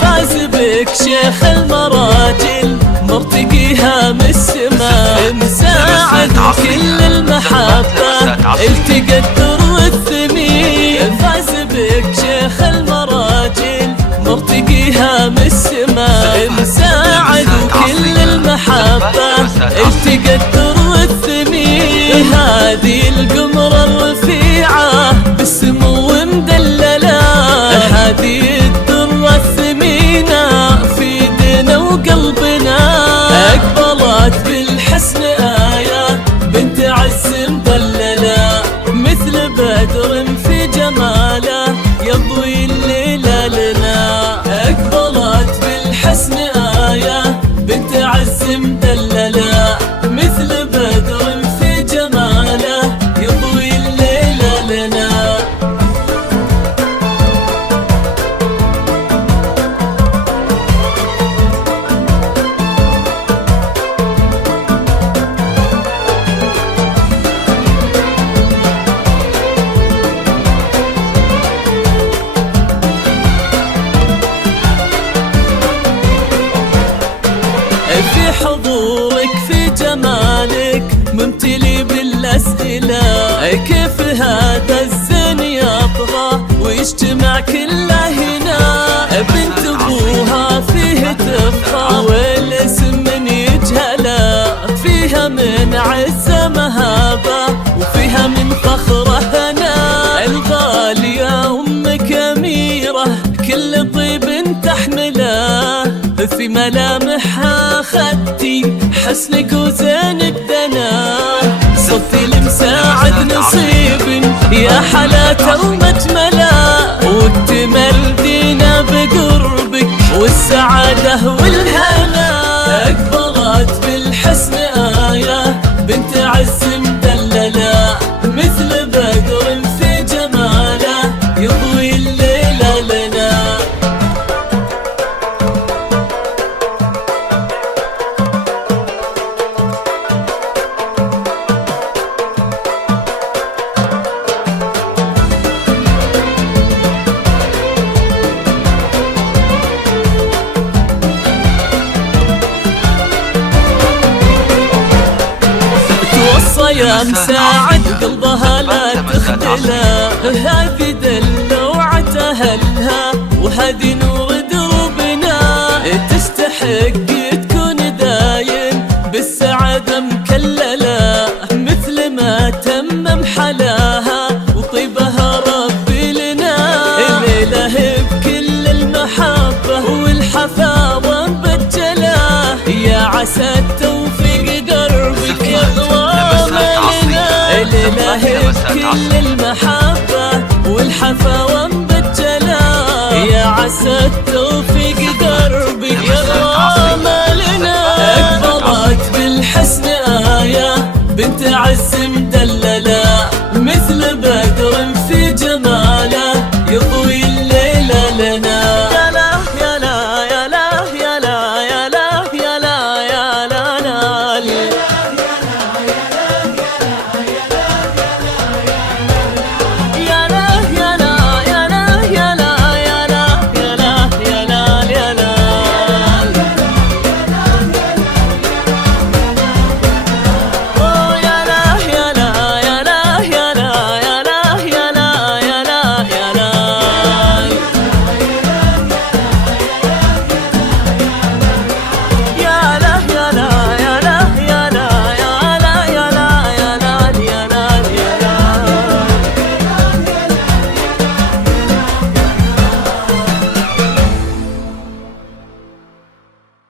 فاز بك شيخ المراجل مرتقيها من السماء، مساعد كل المحبة التقى الدر والثمين. فاز بك شيخ المراجل مرتقيها من السماء، مساعد كل المحبة التقى الدر والثمين. هذه القمرة الرفيعة بالسمو مدللة، هذه الثمينة في دنا وقلبنا، أقبلت بالحسن آية بنت عز مدللة، مثل بدر في جماله يضوي الليل لنا. أقبلت بالحسن آية بنت عز مدللة، مثل بدر في جماله يضوي الليل لنا. في حضورك في جمالك ممتلي بالأسئلة، كيف هذا الزين يطغى ويجتمع كله هنا؟ بنت أبوها فيه تفخر والاسم من يجهله، فيها من عزة مهابة وفيها من فخره هنا. الغالية أمك أميرة كل طيب تحمله، في ملامحها خدتي حسنك وزين بدنا. صرتي المساعد نصيب يا حلاته ومجمله، واكتمل دينا بقربك والسعادة والهنا. أقبلت بالحسن آية بنت عز مدللة، مثل بدر في جماله يضوي الليل لنا. يا مساعد قلبها لا تخجله، هذه دلوعة أهلها وهذه نور دروبنا. تستحق تكون دايم بالسعادة مكللة، مثل ما تمم حلاها وطيبها ربي لنا. الليلة بكل المحبة والحفاوة مبجلة، يا عسى التوفيق دربك يضوى الليلة بكل المحبة والحفاوة مبجلة، يا عسى التوفيق دربك يضوى مالنا. أقبلت بالحسن آية بنت عز مدللة، مثل بدر